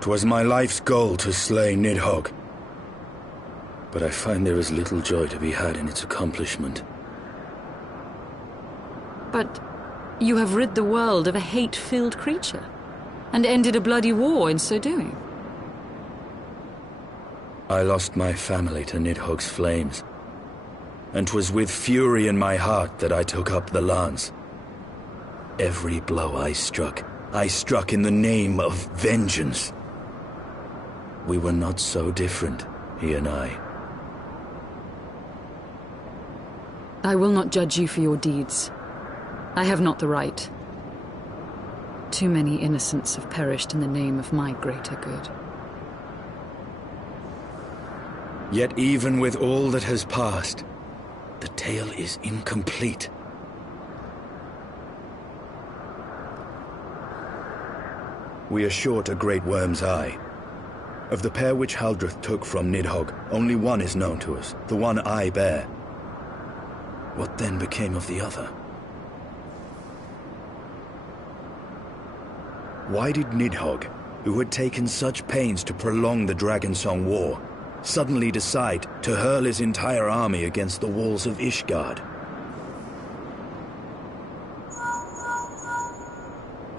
'Twas my life's goal to slay Nidhogg, but I find there is little joy to be had in its accomplishment. But you have rid the world of a hate-filled creature, and ended a bloody war in so doing. I lost my family to Nidhogg's flames, and 'twas with fury in my heart that I took up the lance. Every blow I struck in the name of vengeance. We were not so different, he and I. I will not judge you for your deeds. I have not the right. Too many innocents have perished in the name of my greater good. Yet even with all that has passed, the tale is incomplete. We are short a great worm's eye. Of the pair which Haldreth took from Nidhogg, only one is known to us, the one I bear. What then became of the other? Why did Nidhogg, who had taken such pains to prolong the Dragonsong War, suddenly decide to hurl his entire army against the walls of Ishgard?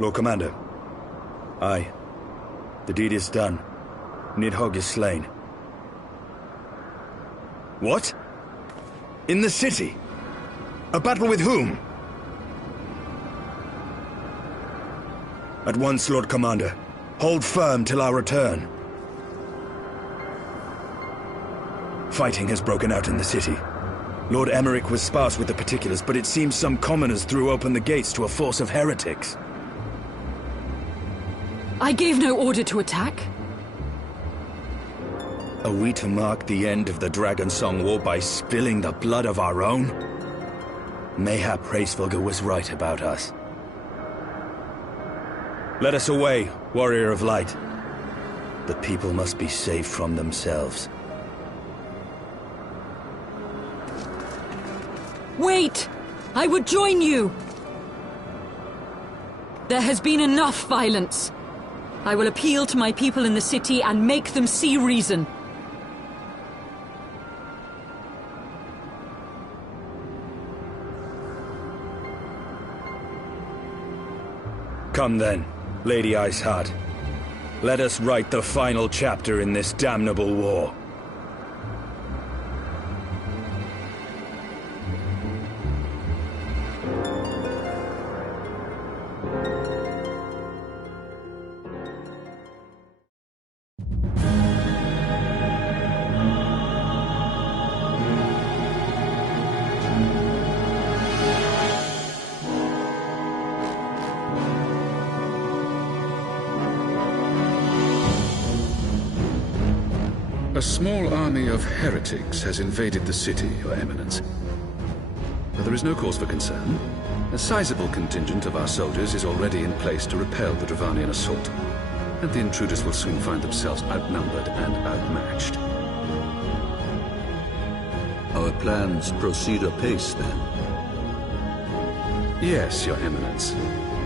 Lord Commander. Aye. The deed is done. Nidhogg is slain. What? In the city? A battle with whom? At once, Lord Commander. Hold firm till our return. Fighting has broken out in the city. Lord Emmerich was sparse with the particulars, but it seems some commoners threw open the gates to a force of heretics. I gave no order to attack. Are we to mark the end of the Dragonsong War by spilling the blood of our own? Mayhap Hraesvelgr was right about us. Let us away, Warrior of Light. The people must be saved from themselves. Wait! I would join you! There has been enough violence. I will appeal to my people in the city and make them see reason. Come then, Lady Iceheart. Let us write the final chapter in this damnable war. A small army of heretics has invaded the city, Your Eminence. But there is no cause for concern. A sizable contingent of our soldiers is already in place to repel the Dravanian assault, and the intruders will soon find themselves outnumbered and outmatched. Our plans proceed apace, then? Yes, Your Eminence.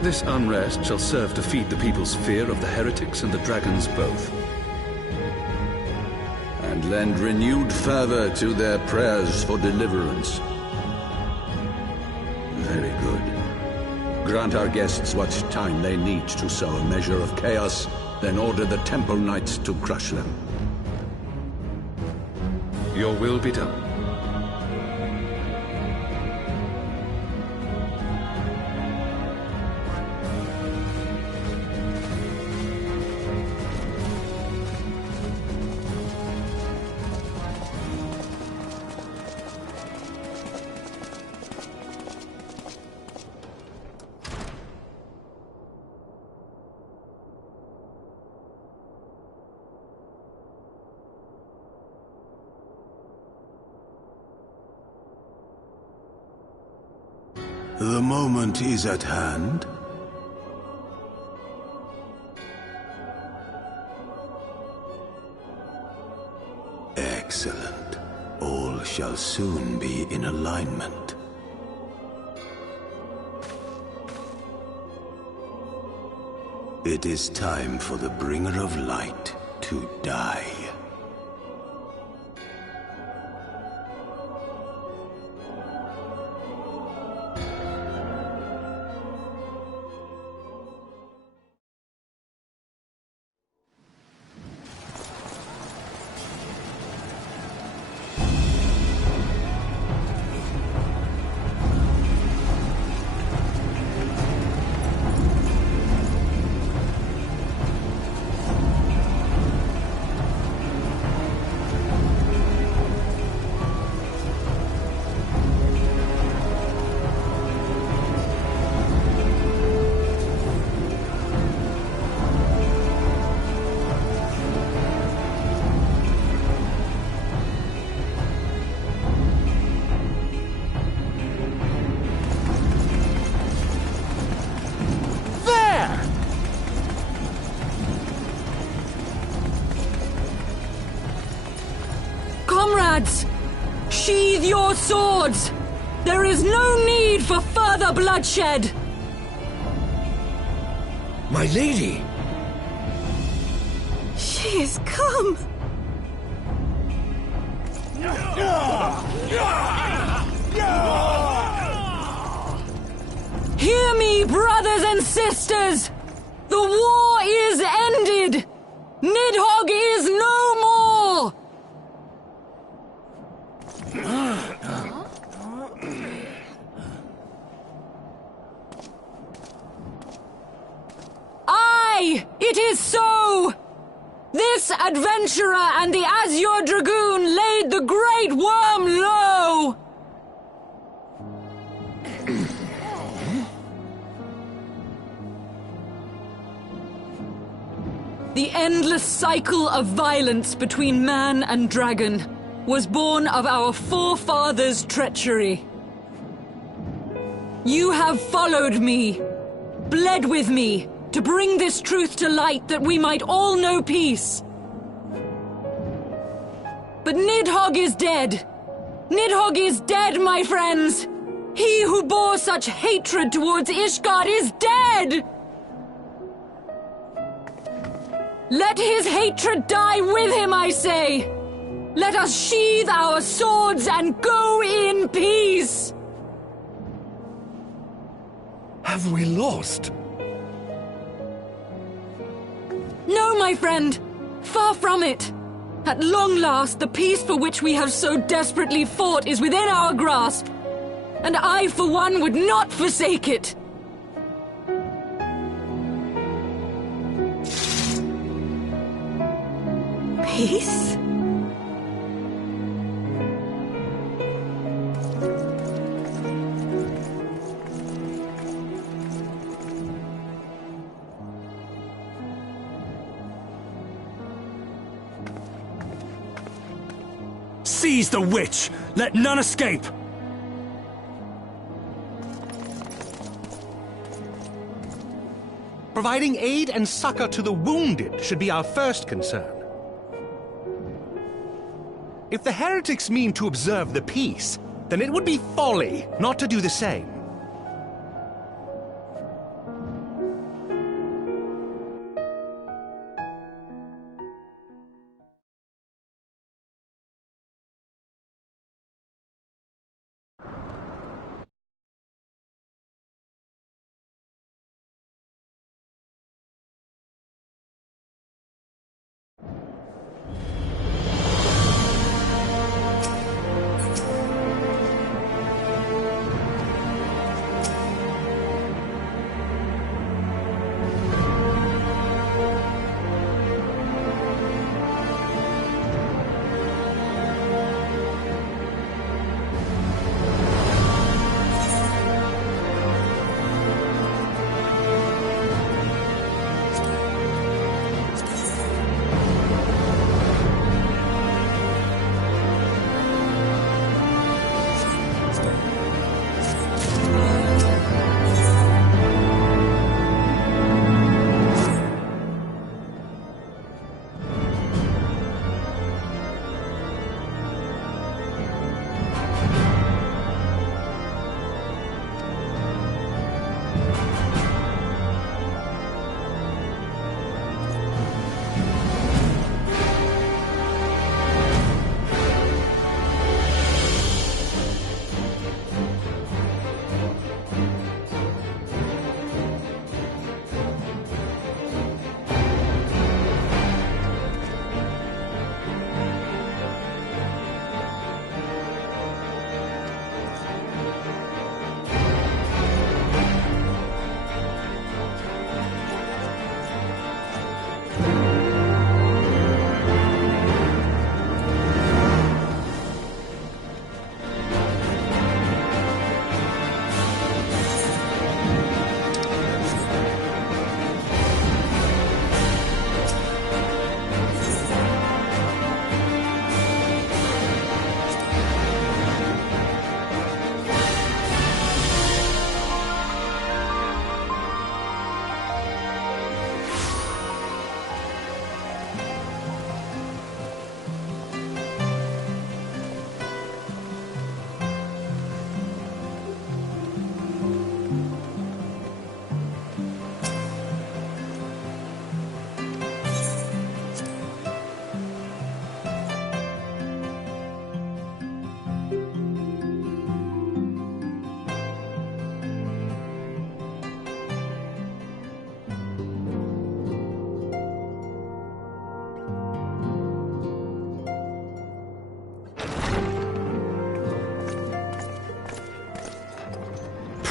This unrest shall serve to feed the people's fear of the heretics and the dragons both. And lend renewed fervor to their prayers for deliverance. Very good. Grant our guests what time they need to sow a measure of chaos, then order the Temple Knights to crush them. Your will be done. The moment is at hand. Excellent. All shall soon be in alignment. It is time for the Bringer of Light to die. Comrades, sheathe your swords! There is no need for further bloodshed! My lady! She is come! Hear me, brothers and sisters! The war is ended! Nidhogg is no more! Aye, it is so! This adventurer and the Azure Dragoon laid the Great Worm low! The endless cycle of violence between man and dragon was born of our forefathers' treachery. You have followed me, bled with me, to bring this truth to light that we might all know peace. But Nidhogg is dead. Nidhogg is dead, my friends! He who bore such hatred towards Ishgard is dead! Let his hatred die with him, I say! Let us sheathe our swords and go in peace! Have we lost? No, my friend! Far from it! At long last, the peace for which we have so desperately fought is within our grasp, and I, for one, would not forsake it! Peace? Seize the witch! Let none escape! Providing aid and succor to the wounded should be our first concern. If the heretics mean to observe the peace, then it would be folly not to do the same.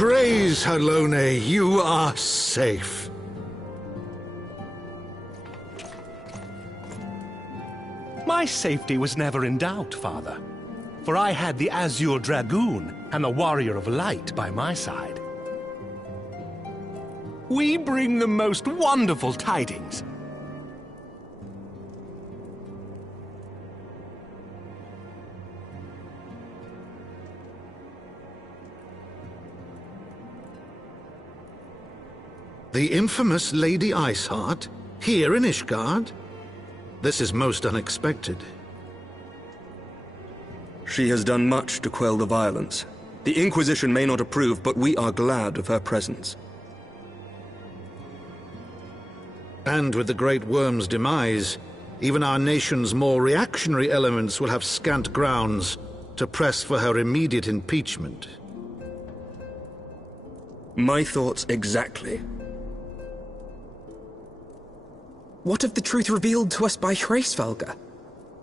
Praise Halone, you are safe. My safety was never in doubt, Father. For I had the Azure Dragoon and the Warrior of Light by my side. We bring the most wonderful tidings. The infamous Lady Iceheart, here in Ishgard? This is most unexpected. She has done much to quell the violence. The Inquisition may not approve, but we are glad of her presence. And with the Great Worm's demise, even our nation's more reactionary elements will have scant grounds to press for her immediate impeachment. My thoughts exactly. What of the truth revealed to us by Hraesvelga?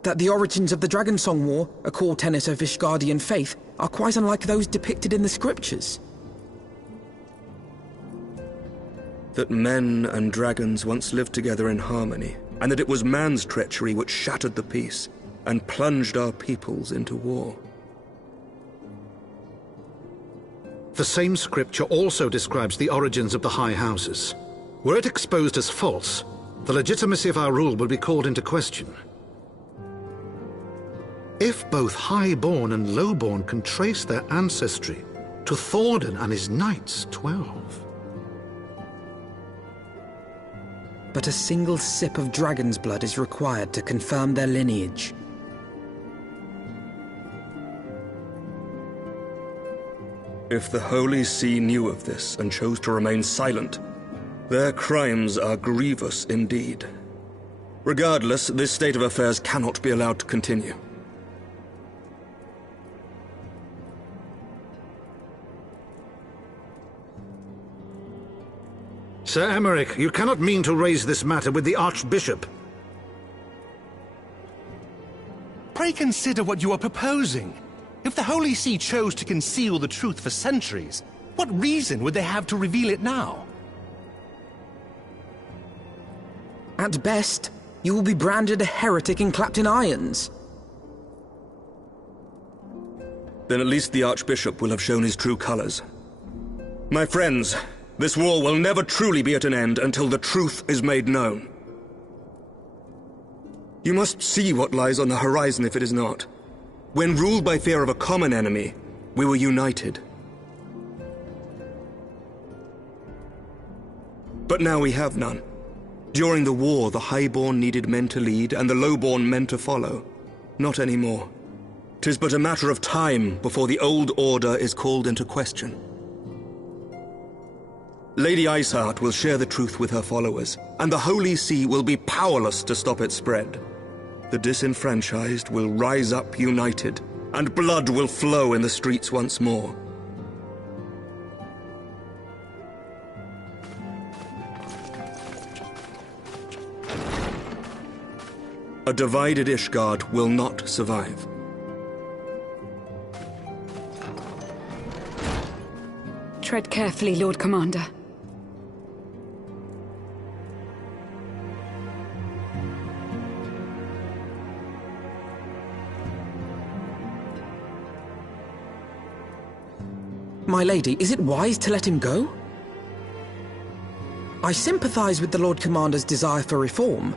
That the origins of the Dragonsong War, a core tenet of Ishgardian faith, are quite unlike those depicted in the scriptures. That men and dragons once lived together in harmony, and that it was man's treachery which shattered the peace and plunged our peoples into war. The same scripture also describes the origins of the High Houses. Were it exposed as false, the legitimacy of our rule will be called into question. If both Highborn and Lowborn can trace their ancestry to Thordan and his Knights 12... But a single sip of dragon's blood is required to confirm their lineage. If the Holy See knew of this and chose to remain silent, their crimes are grievous indeed. Regardless, this state of affairs cannot be allowed to continue. Sir Emmerich, you cannot mean to raise this matter with the Archbishop. Pray consider what you are proposing. If the Holy See chose to conceal the truth for centuries, what reason would they have to reveal it now? At best, you will be branded a heretic and clapped in irons. Then at least the Archbishop will have shown his true colors. My friends, this war will never truly be at an end until the truth is made known. You must see what lies on the horizon if it is not. When ruled by fear of a common enemy, we were united. But now we have none. During the war, the Highborn needed men to lead, and the Lowborn men to follow. Not anymore. 'Tis but a matter of time before the old order is called into question. Lady Iceheart will share the truth with her followers, and the Holy See will be powerless to stop its spread. The disenfranchised will rise up united, and blood will flow in the streets once more. A divided Ishgard will not survive. Tread carefully, Lord Commander. My lady, is it wise to let him go? I sympathize with the Lord Commander's desire for reform,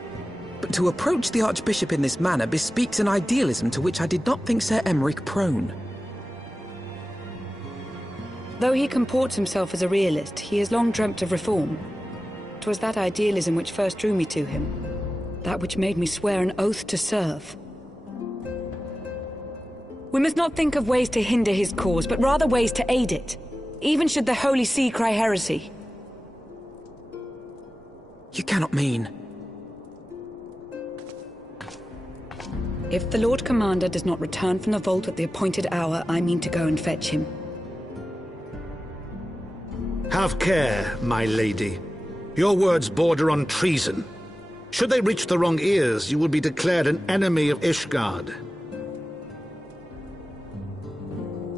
but to approach the Archbishop in this manner bespeaks an idealism to which I did not think Sir Emmerich prone. Though he comports himself as a realist, he has long dreamt of reform. 'Twas that idealism which first drew me to him, that which made me swear an oath to serve. We must not think of ways to hinder his cause, but rather ways to aid it, even should the Holy See cry heresy. You cannot mean... If the Lord Commander does not return from the vault at the appointed hour, I mean to go and fetch him. Have care, my lady. Your words border on treason. Should they reach the wrong ears, you will be declared an enemy of Ishgard.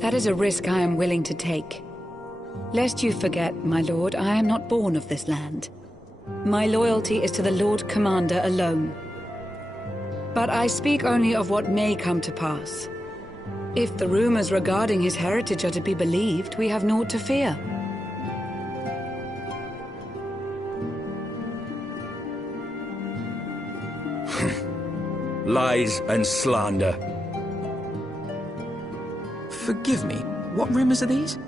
That is a risk I am willing to take. Lest you forget, my lord, I am not born of this land. My loyalty is to the Lord Commander alone. But I speak only of what may come to pass. If the rumors regarding his heritage are to be believed, we have naught to fear. Lies and slander. Forgive me, what rumors are these?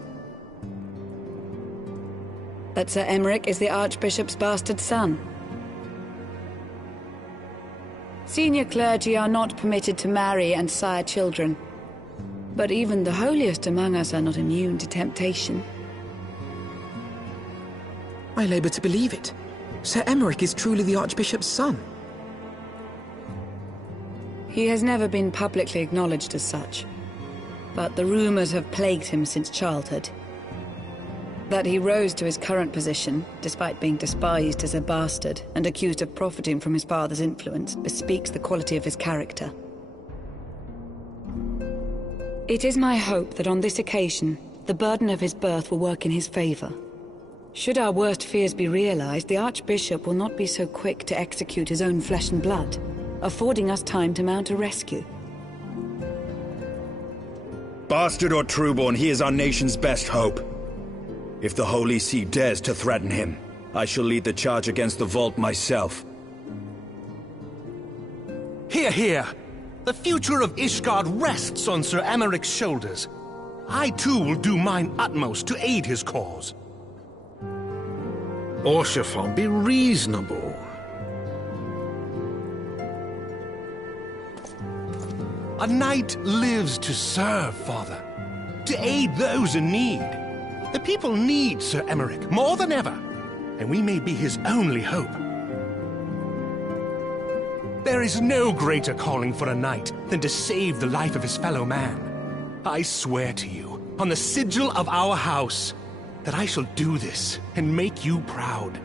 That Sir Emmerich is the Archbishop's bastard son. Senior clergy are not permitted to marry and sire children. But even the holiest among us are not immune to temptation. I labor to believe it. Sir Emmerich is truly the Archbishop's son. He has never been publicly acknowledged as such. But the rumors have plagued him since childhood. That he rose to his current position, despite being despised as a bastard and accused of profiting from his father's influence, bespeaks the quality of his character. It is my hope that on this occasion, the burden of his birth will work in his favor. Should our worst fears be realized, the Archbishop will not be so quick to execute his own flesh and blood, affording us time to mount a rescue. Bastard or trueborn, he is our nation's best hope. If the Holy See dares to threaten him, I shall lead the charge against the Vault myself. Hear, hear! The future of Ishgard rests on Sir Emmerich's shoulders. I too will do mine utmost to aid his cause. Orshafon, be reasonable. A knight lives to serve, Father. To aid those in need. The people need Sir Emmerich more than ever, and we may be his only hope. There is no greater calling for a knight than to save the life of his fellow man. I swear to you, on the sigil of our house, that I shall do this and make you proud.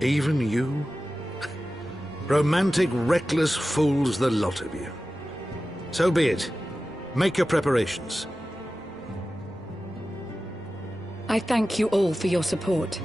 Even you? Romantic, reckless fools, the lot of you. So be it. Make your preparations. I thank you all for your support.